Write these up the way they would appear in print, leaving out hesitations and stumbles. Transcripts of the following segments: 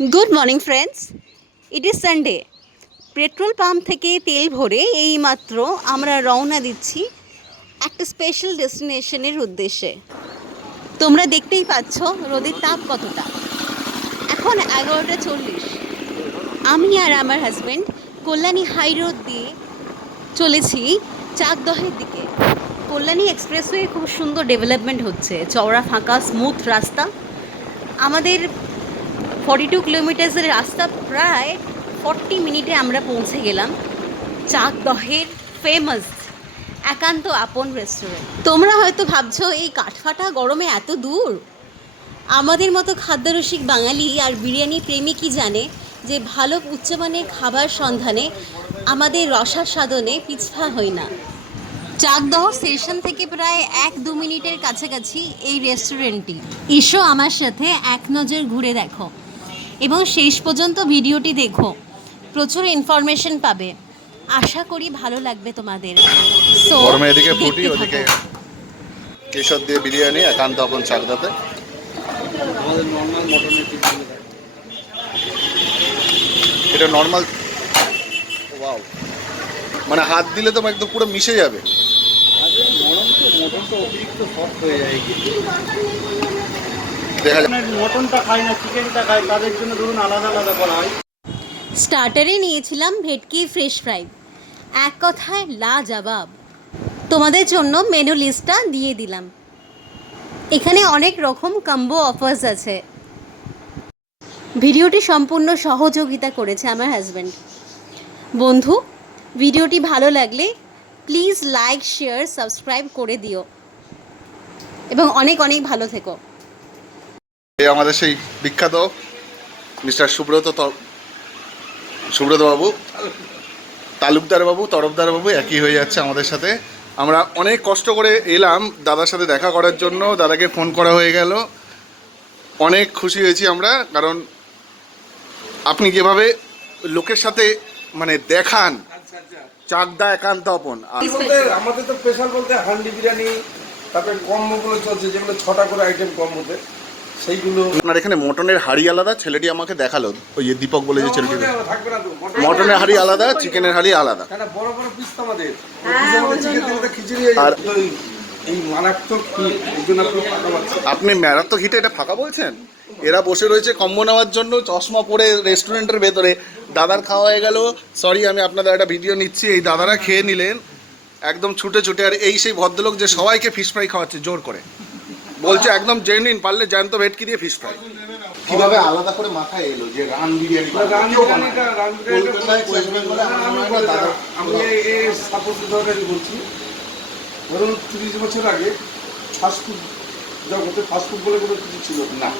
Good morning friends, it is Sunday. Petrol pump থেকে তেল ভরে এইমাত্র আমরা রওনা দিচ্ছি একটা স্পেশাল ডেস্টিনেশনের উদ্দেশ্যে। তোমরা দেখতেই পাচ্ছ রোদের তাপ কতটা। এখন 11:40। আমি আর আমার হাজব্যান্ড কল্যাণী হাই রোড দিয়ে চলেছি চাকদহের দিকে। কল্যাণী এক্সপ্রেসওয়ে খুব সুন্দর ডেভেলপমেন্ট হচ্ছে, চওড়া ফাঁকা স্মুথ রাস্তা। আমাদের 42 কিলোমিটার্সের রাস্তা প্রায় 40 মিনিটে আমরা পৌঁছে গেলাম চাকদহের ফেমাস একান্ত আপন রেস্টুরেন্ট। তোমরা হয়তো ভাবছো এই কাঠফাটা গরমে এত দূর। আমাদের মতো খাদ্যরসিক বাঙালি আর বিরিয়ানি প্রেমী কি জানে যে ভালো উচ্চমানের খাবার সন্ধানে আমাদের রসাস্বাদনে পিছপা হই না। চাকদহ স্টেশন থেকে প্রায় 1-2 মিনিটের কাছাকাছি এই রেস্টুরেন্টটি। এসো আমার সাথে এক নজর ঘুরে দেখো এবং শেষ পর্যন্ত ভিডিওটি দেখো, প্রচুর ইনফরমেশন পাবে। আশা করি ভালো লাগবে তোমাদের। সো গরমে এদিকে ফুটি, ওদিকে কেশর দিয়ে বিরিয়ানি, একান্ত আপন চাকদাতে। আমাদের নর্মাল মটনের টিফিন এটা নর্মাল। ওয়াও, মানে হাত দিলে তো একদম পুরো মিশে যাবে। আরে নরম তো, মটনটা অতিরিক্ত সফট হয়ে যায়। দেখা যায় মটনটা খায় না, চিকেনটা খায়, তাদের জন্য ধরুন আলাদা আলাদা করা হয়। স্টার্টারে নিয়েছিলাম ভেটকি ফ্রেশ ফ্রাই, এক কথায় লাজবাব। তোমাদের জন্য মেনু লিস্টটা দিয়ে দিলাম। এখানে অনেক রকম কম্বো অফার্স আছে। ভিডিওটি সম্পূর্ণ সহযোগিতা করেছে আমার হাজব্যান্ড। বন্ধু, ভিডিওটি ভালো লাগলে প্লিজ লাইক শেয়ার সাবস্ক্রাইব করে দিও এবং অনেক অনেক ভালো থেকো। এই আমাদের সেই বিখ্যাত মিস্টার সুব্রত বাবু, তালুকদার বাবু, তরফদার বাবু একই হয়ে যাচ্ছে আমাদের সাথে। আমরা অনেক কষ্ট করে এলাম দাদার সাথে দেখা করার জন্য, দাদাকে ফোন করা হয়ে গেল। অনেক খুশি হয়েছি আমরা, কারণ আপনি যেভাবে লোকের সাথে মানে দেখান চাকদা একান্ত আপন। আমাদের তো স্পেশাল বলতে হান্ডি বিরিয়ানি, তারপরে কম্বোগুলো চলছে, যেগুলো 6টা করে আইটেম কম্বোতে, সেইগুলো। আপনার এখানে মটনের হাড়ি আলাদা, ছেলেটি আমাকে দেখালো, ওই যে দীপক বলে যে ছেলেটি, থাকবে না তো মটনের হাড়ি আলাদা, চিকেনের হাড়ি আলাদা। কেন বড় বড় পিস তো আমাদের চিকেন দিলে খিচুড়ি হয়ে আর যায়। এই মারাত্মক এই জন্য আপনি ফাঁকা পাচ্ছেন। আপনি ম্যারাত্মক হিটে এটা ফাঁকা বলছেন? এরা বসে রয়েছে কম্বো নেওয়ার জন্য চশমা পরে রেস্টুরেন্টের ভেতরে। দাদার খাওয়া হয়ে গেল, সরি আমি আপনাদের একটা ভিডিও নিচ্ছি। এই দাদারা খেয়ে নিলেন একদম ছুটে ছুটে। আর এই সেই ভদ্রলোক যে সবাইকে ফিশ ফ্রাই খাওয়াচ্ছে জোর করে, বলছে একদম জেনুইন, পারলে জ্যান্ত ভেটকি দিয়ে ফিশ ফ্রাই। কিভাবে আলাদা করে মাথায় এলো যে রান বিরিয়ানি? আমি এই সাপোজ ধরে বলছি, ধরুন 30 বছর আগে ফাস্টফুড জগতে ফাস্টফুড বলে কোনো কিছু ছিল না।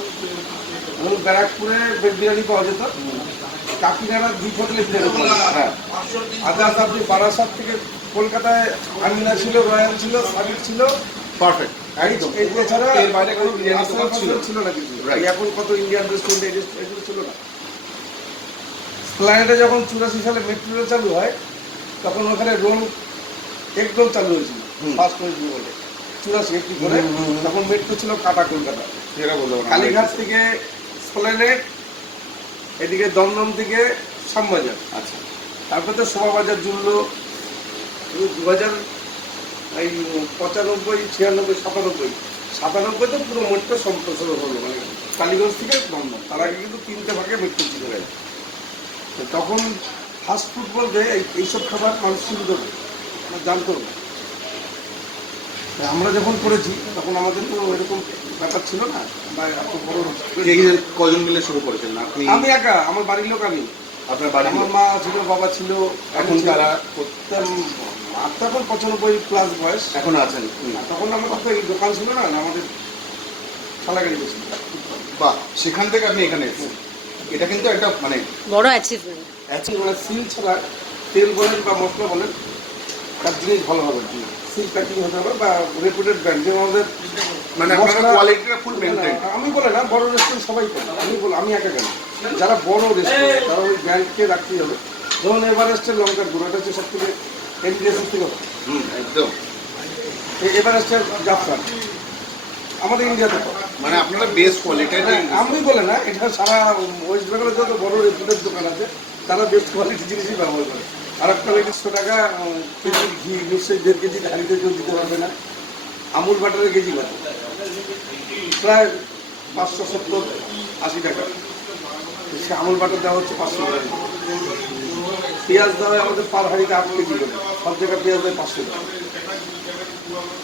ধরুন ব্যারাকপুরে বিরিয়ানি পাওয়া যেত, কাকিনাড়া 2 হোটেলে বিরিয়ানি পাওয়া যেত। হ্যাঁ, আদার্স আপনি বারাসাত থেকে কলকাতায় আমিনা ছিল, রয়্যাল ছিল, সাবির ছিল, পারফেক্ট। এছাড়া এর বাইরে কোনো বিরিয়ানি ছিল না কিছু। এখন কত ইন্ডিয়ান রেস্টুরেন্ট এগুলো ছিল না। প্ল্যানেটে যখন 84 সালে মেট্রো রেল চালু হয়, তখন ওখানে রোল এগ রোল চালু হয়েছিল ফার্স্ট হয়েছিল বলে 84 একটি করে। তখন মেট্রো ছিল কাটা কলকাতা, কালীঘাট থেকে প্ল্যানেট, এদিকে দমদম থেকে শ্যামবাজার। আচ্ছা, তারপরে তো শোভাবাজার জুড়লো 2095, 96, 97 তো পুরো মেট্রো সম্প্রসারণ হলো, মানে কালীগঞ্জ থেকে দমদম। তার আগে কিন্তু 3টে ভাগে মেট্রো ছিল। তখন ফাস্টফুড বলতে এইসব খাবার মানুষ সুবিধা জানতো না। আমরা যখন করেছি তখন আমাদের তো এরকম ব্যাপার ছিল না, বা এত বড়। কজন মিলে শুরু করেছেন? আপনি? আমি একা, আমার বাড়ির লোক। আমি, আপনার বাড়ি? আমার মা ছিল, বাবা ছিল। এখন তারা তখন 95+ বয়স। এখন আছেন? তখন আমাদের তো এই দোকান ছিল না, আমাদের খালাগাড়ি ছিল। বাহ, সেখান থেকে আপনি এখানে এসেছেন। এটা কিন্তু একটা মানে বড় অ্যাচিভমেন্ট। মানে সিল ছাড়া তেল বলেন বা মশলা বলেন, তার জিনিস ভালো হবে, সিল প্যাকিং হতে হবে, বা রেপুটেড ব্র্যান্ড। যেমন আমাদের মানে কোয়ালিটিটা ফুল মেইনটেইন। আমি বলে না, বড় রেস্টুরেন্ট সবাই করে। আমি একা কেন, যারা বড় রেস্টুরেন্ট তারা ওই ব্র্যান্ডকে রাখতেই হবে। ধরুন এভারেস্টের লঙ্কার গুঁড়ো, এটা হচ্ছে সব থেকে এনডিএসের থেকে। একদম। এভারেস্টের জাফরান, আমাদের ইন্ডিয়াতে পাওয়া। মানে আপনারা বেস্ট কোয়ালিটির আমি বলে না, এটা সারা ওয়েস্ট বেঙ্গলে যত বড় রেপুটেড দোকান আছে তারা বেস্ট কোয়ালিটির জিনিসই ব্যবহার করে। আর একটা 100 টাকা কেজি ঘি নিশ্চয়ই 1.5 কেজি হাঁড়িতে কেউ দিতে পারবে না। আমুল বাটারের কেজি কত? প্রায় 570-80 টাকা। সে আমুল বাটার দেওয়া হচ্ছে 500 টাকা। পেঁয়াজ দেওয়া হয় আমাদের পার হাঁড়িতে 8 কেজি করে, সব জায়গায় পেঁয়াজ দেয় 500 টাকা।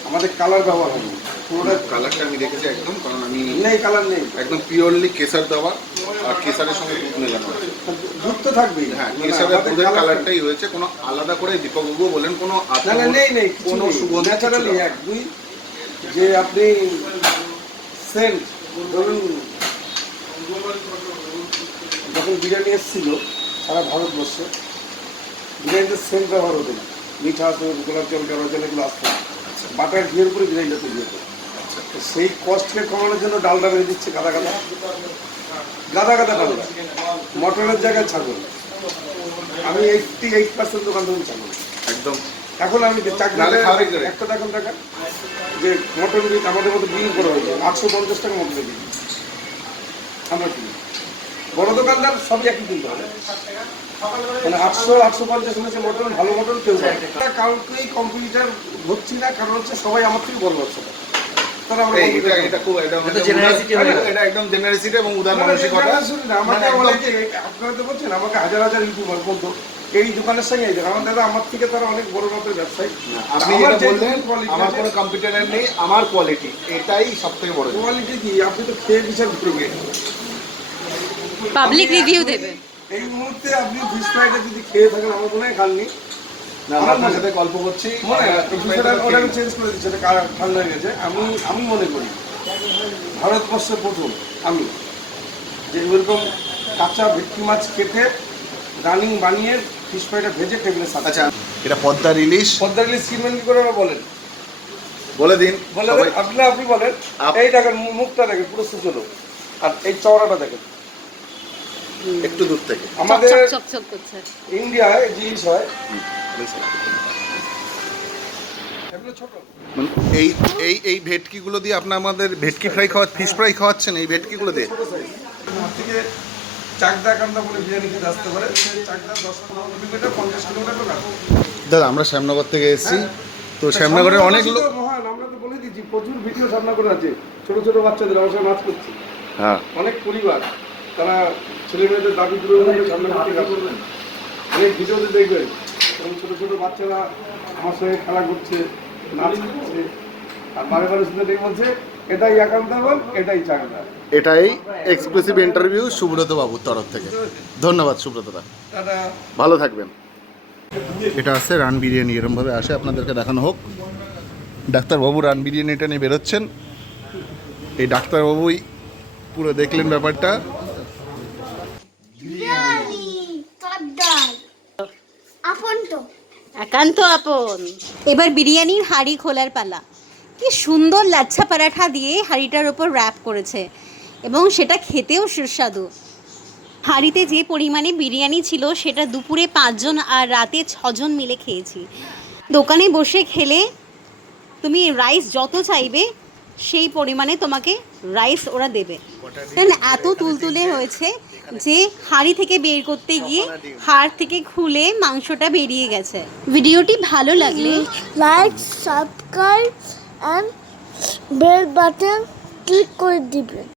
আমাদের কালার ব্যবহার হয়নি, পুরোটা কালারটা আমি দেখেছি একদম, কারণ আমি নেই, কালার নেই, একদম পিওরলি কেসার দেওয়া, আর কেসারের সঙ্গে দুধ মেলানো আছে। দুধ তো থাকবেই। হ্যাঁ, কেসারের দুধের কালারটাই হয়েছে, কোনো আলাদা করে দীপকবাবু বলেন কোনো না না নেই নেই, কোনো সুগন্ধ ন্যাচারালি। এক দুই যে আপনি সেন্ট ধরুন, যখন বিরিয়ানি এসেছিল সারা ভারতবর্ষে, বিরিয়ানিতে সেন্ট ব্যবহার হতো না, মিঠা আছে, গোলাপ জল, গরম জল এগুলো আসতো না। বাটার ঘিয়ের উপরে বিরিয়ানিটা তৈরি হতো। তো সেই কস্টকে কমানোর জন্য ডালটা বেড়ে দিচ্ছে গাদা গাদা ডালটা, মটনের জায়গায় ছাগল। আমি 88% দোকান ধরুন ছাগল একদম। এখন আমি নাহলে খাবে কি করে? একটা দেখুন টাকা যে মটন বিল আমাদের মতো বিল করা হয়েছে 850 টাকা মটনের বিল আমরা কিনি। বড় দোকানদার সবই একই কিনতে হবে, মানে 800-850 হচ্ছে মটন, ভালো মটন কেউ পায় না। কাউকেই কম্পিউটার ধরছি না, কারণ হচ্ছে সবাই আমার থেকে বড় ব্যবসা করে। তারা আমরা এটা খুব এটা একদম জেনারেসিটি এবং উদার মানসিকতা। আমাকে বলে যে আপনারা তো বলছেন আমাকে হাজার হাজার ইউটিউবার বলতো এই দোকানের সঙ্গে এই আমার দাদা, আমার থেকে তারা অনেক বড় মাপের ব্যবসায়ী। আপনি যেটা বললেন আমার কোনো কম্পিউটারের নেই, আমার কোয়ালিটি, এটাই সব থেকে বড় কোয়ালিটি কি আপনি তো খেয়ে বিচার করবেন, পাবলিক রিভিউ দেবে। এই মুহূর্তে আপনি ফিশ ফ্রাইটা যদি খেয়ে থাকেন, আমার মনে হয় খাননি। না, আপনার সাথে গল্প করছি, মনে হয় ওটা আমি চেঞ্জ করে দিচ্ছি, এটা ঠান্ডা হয়ে গেছে। আমি মনে করি ভারতবর্ষের প্রথম আমি যে এরকম কাঁচা ভেটকি মাছ কেটে রানিং বানিয়ে ফিশ ফ্রাইটা ভেজে টেবিলের সাথে। আচ্ছা, এটা পদ্মার ইলিশ। পদ্মার ইলিশ চিনবেন কি করে বলেন? বলে দিন, আপনি বলেন। এই দেখেন মুখটা দেখেন পুরো সুচলো, আর এই চওড়াটা দেখেন একটু দূর থেকে। আমাদের চকচক করছে। ইন্ডিয়ায় জিনিস হয় এগুলো ছোট। এই এই এই ভেটকিগুলো দিয়ে আপনার আমাদের ভেটকি ফ্রাই ফিশ ফ্রাই খাওয়াচ্ছেন এই ভেটকিগুলো দিয়ে? ছোট সাইজ থেকে চাকদা কান্দা বলে বিরিয়ানি খেতে আসতে পারে। চাকদা 10-15 কিলোমিটার, 50 কিলোমিটার তো কাছে। দাদা, আমরা শ্যামনগর থেকে এসেছি, তো শ্যামনগরের অনেক লোক। মহান, আমরা তো বলে দিচ্ছি প্রচুর ভিডিও শ্যামনগরে আছে, ছোট ছোট বাচ্চাদের আমার সাথে নাচ করছে। হ্যাঁ, অনেক পরিবার তারা ছেলে মেয়েদের দাবি দূরে করে শ্যামনগর থেকে আসবেন, অনেক ভিডিওতে দেখবেন এবং ছোট ছোট বাচ্চারা আমার সঙ্গে খেলা করছে, নাচ করছে, আর বারে বারে শুনে দেখে বলছে এটাই একান্তবন, এটাই চাকদা। এটাই এক্সক্লুসিভ ইন্টারভিউ সুব্রত বাবুর তরফ থেকে। ধন্যবাদ সুব্রতদা, তারা ভালো থাকবেন। এটা আসছে রান বিরিয়ানি, এরমভাবে আসে, আপনাদেরকে দেখানো হোক। ডাক্তারবাবু রান বিরিয়ানিটা নিয়ে বেরোচ্ছেন। এই ডাক্তারবাবুই পুরো দেখলেন ব্যাপারটা। একান্ত আপন। এবার বিরিয়ানির হাঁড়ি খোলার পালা। কি সুন্দর লাচ্ছা পরাঠা দিয়ে হাঁড়িটার ওপর র্যাপ করেছে এবং সেটা খেতেও সুস্বাদু। হাঁড়িতে যে পরিমাণে বিরিয়ানি ছিল সেটা দুপুরে 5 জন আর রাতে 6 জন মিলে খেয়েছি। দোকানে বসে খেলে তুমি রাইস যত চাইবে সেই পরিমাণে তোমাকে রাইস ওরা দেবে। এত তুলতুলে হয়েছে যে হাঁড়ি থেকে বের করতে গিয়ে হাড় থেকে খুলে মাংসটা বেরিয়ে গেছে। ভিডিওটি ভালো লাগলে like, subscribe and bell button click করে দিবেন।